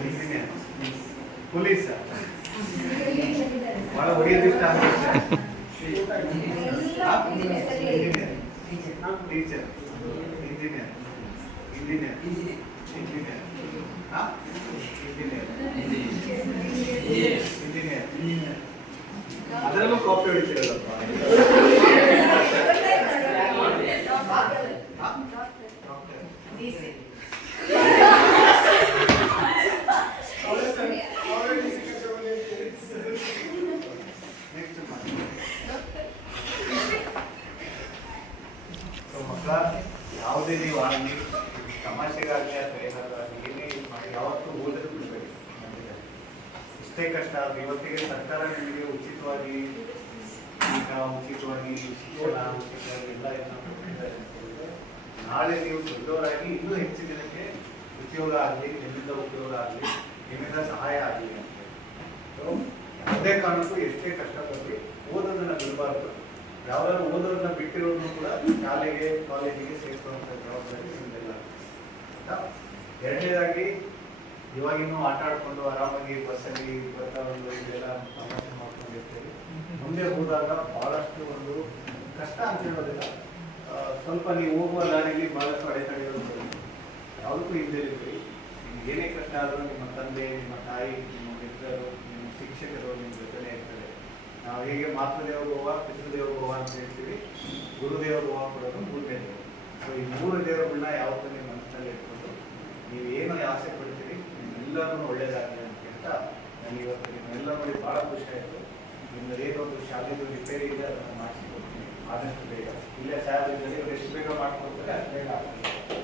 Engineer police ಭಾಳ ಹೊಡೆಯೋದಿಷ್ಟ ಆಗ್ತದೆ engineer teacher engineer engineer engineer ಹಾಂ ಇಂಜಿನಿಯರ್ ಇಂಜಿನಿಯರ್ ಅದರಲ್ಲೂ ಕಾಪಿ ಹೊಡಿತೀರಲ್ಲಪ್ಪ ಹಾಂ? ಡಾಕ್ಟರ್ ಯಾವುದೇ ನೀವು ಆಗಲಿ ತಮಾಷೆಗಾಗಲಿ ಅಥವಾ ಏನಾಗಲಿ ಏನೇ ಇದು ಮಾಡಿ, ಯಾವತ್ತೂ ಓದೋದು ಬಿಡಬೇಡಿ. ಇಷ್ಟೇ ಕಷ್ಟ ಆದರೂ ಇವತ್ತಿಗೆ ಸರ್ಕಾರ ನಿಮಗೆ ಉಚಿತವಾಗಿ ಈಗ ಉಚಿತವಾಗಿ ಶಿಕ್ಷಣ, ಉಚಿತವಾಗಿ ಎಲ್ಲ ಏನಾದರೂ ಕೊಟ್ಟಿದ್ದಾರೆ ನಾಳೆ ನೀವು ದೊಡ್ಡವರಾಗಿ ಇನ್ನೂ ಹೆಚ್ಚು ಜನಕ್ಕೆ ಉದ್ಯೋಗ ಆಗಲಿ ನಿಮ್ಮಿಂದ ಉದ್ಯೋಗ ಆಗಲಿ ನಿಮ್ಮಿಂದ ಸಹಾಯ ಆಗಲಿ ಅಂತ ಯಾವುದೇ ಕಾರಣಕ್ಕೂ ಎಷ್ಟೇ ಕಷ್ಟ ಬರಲಿ ಓದೋದನ್ನು ಬಿಡಬಾರ್ದು. ಯಾವ್ದಾದ್ರು ಓದೋದನ್ನ ಬಿಟ್ಟಿರೋದು ಕೂಡ ಶಾಲೆಗೆ ಕಾಲೇಜಿಗೆ ಸೇರಿಸುವಂತ ಜವಾಬ್ದಾರಿ ನಿಮ್ದೆಲ್ಲ? ಎರಡನೇದಾಗಿ ಇವಾಗಿನ್ನೂ ಆಟ ಆಡ್ಕೊಂಡು ಆರಾಮಾಗಿ ಬಸ್ಸಲ್ಲಿ ಬರ್ತಾ ಒಂದು ಇದೆಲ್ಲ ತಮಾಷೆ ಮಾಡ್ಕೊಂಡಿರ್ತೀವಿ ಮುಂದೆ ಹೋದಾಗ ಬಹಳಷ್ಟು ಒಂದು ಕಷ್ಟ ಅಂತ ಹೇಳೋದಿಲ್ಲ. ಸ್ವಲ್ಪ ನೀವು ಹೋಗುವ ದಾರಿಯಲ್ಲಿ ಬಹಳಷ್ಟು ಅಡೆತಡೆಗಳು ಯಾವುದಕ್ಕೂ ಹಿಂದಿರುಗಿ ನಿಮ್ಗೆ ಏನೇ ಕಷ್ಟ ಆದರೂ ನಿಮ್ಮ ತಂದೆ ನಿಮ್ಮ ತಾಯಿ ನಿಮ್ಮ ಮಿತ್ರರು ನಿಮ್ಮ ಶಿಕ್ಷಕರು ನಿಮ್ಮ ಜೊತೆ ಇರ್ತಾರೆ. ನಾವು ಹೇಗೆ ಮಾತೃದೇವ ಗೋವ ಪಿತೃದೇವ ಭವ ಅಂತ ಹೇಳ್ತೀವಿ. ಗುರುದೇವ ಗೋವ ಕೊಡೋದು ಮೂರನೇ ದೇವರು ಸೊ ಈ ಮೂರು ದೇವರುಗಳನ್ನ ಯಾವತ್ತೂ ನಿಮ್ಮ ಮನಸ್ಸಿನಲ್ಲಿ ಇಟ್ಕೊಂಡು ನೀವು ಏನು ಆಸೆ ಪಡ್ತೀರಿ ನಿಮ್ಮೆಲ್ಲರೂ ಒಳ್ಳೇದಾಗಲಿ ಅಂತ ಹೇಳ್ತಾ ನನಗೆ ಇವತ್ತು ನಿಮ್ಮೆಲ್ಲ ನೋಡಿ ಭಾಳ ಖುಷಿ ಆಯಿತು. ನಿಮ್ಮ ಏನೊಂದು ಶಾಲೆದು ರಿಪೇರಿ ಇದೆ ಅದನ್ನು ಮಾಡಿಸಿಕೊಡ್ತೀನಿ. ಆದಷ್ಟು ಬೇಗ. ಇಲ್ಲೇ ಸಾಹೇಬ್ ಎಷ್ಟು ಬೇಗ ಮಾಡ್ಕೊಡ್ತಾರೆ, ಅಷ್ಟು ಬೇಗ ಆಗ್ತದೆ?